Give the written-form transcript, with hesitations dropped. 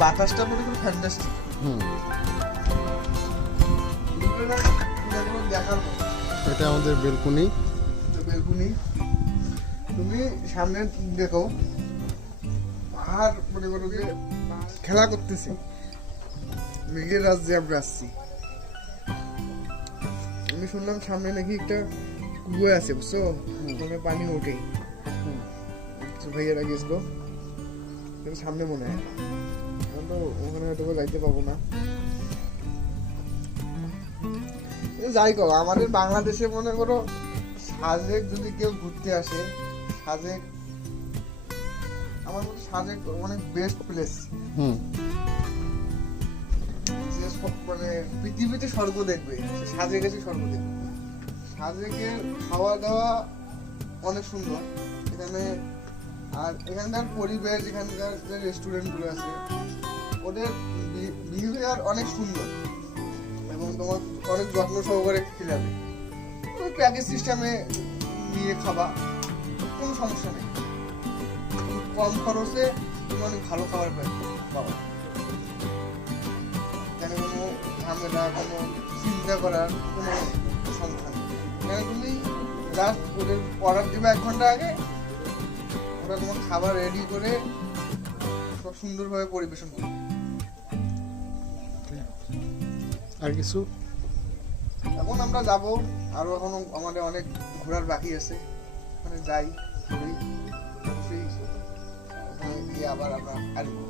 বাতাসটা মনে করি ফ্যান্টাস্টিক। দেখার মতো। এটা আমাদের বেলকুনি। বেলকুনি তুমি সামনে দেখো পাহাড় মনে করো যে খেলা করতেছে, মেঘের রাজ্যে আমরা আসছি। আমি শুনলাম সামনে নাকি একটা কুয়ো আছে, বুঝছো, ওখানে পানি ওঠে। ভাইয়ারা গেছিলো, সামনে মনে হয়, তো ওখানে হয়তো যাইতে পাবো না। যাই কো, আমাদের বাংলাদেশে মনে করো সাজেক যদি কেউ ঘুরতে আসে, সাজেক আমার মতে সাজেক অনেক বেস্ট প্লেস। মানে পৃথিবীতে স্বর্গ দেখবে, সাজেক এসে স্বর্গ দেখবে। সাজেকের খাওয়া দাওয়া অনেক সুন্দর এখানে, আর এখানকার পরিবেশ, এখানকার যে রেস্টুরেন্ট গুলো আছে ওদের বিহেভিয়ার অনেক সুন্দর এবং তোমার অনেক যত্ন সহকারে খেলাবে। ওই প্যাকেজ সিস্টেমে নিয়ে খাবা, কোনো সমস্যা নেই। কম খরচে তুমি অনেক ভালো খাবার পাবা, এখানে কোনো ঝামেলা, কোনো চিন্তা করার কোনো সমস্যা নেই। এখানে তুমি জাস্ট ওদের অর্ডার দেবে 1 ঘন্টা আগে, ওরা তোমার খাবার রেডি করে সব সুন্দরভাবে পরিবেশন করবে। আর কিছু এখন আমরা যাব, আরো এখনো আমাদের অনেক ঘোরার বাকি আছে, ওখানে যাই, ঘুরি, গিয়ে আবার আমরা আসবো।